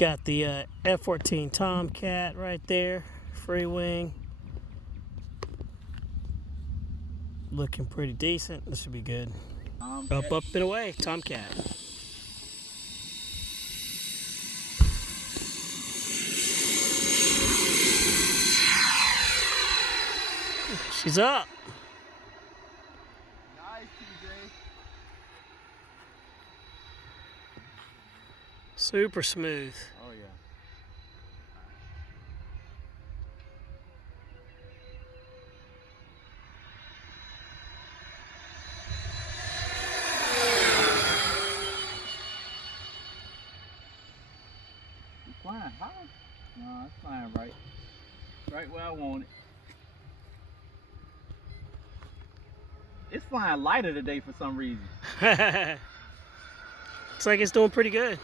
Got the F-14 Tom Cat right there, Freewing. Looking pretty decent. This should be good. Up, up, and away, Tomcat. She's up. Nice, TJ. Super smooth. Oh, yeah. You flying high? No, it's flying right. Right where I want it. It's flying lighter today for some reason. Looks like it's doing pretty good.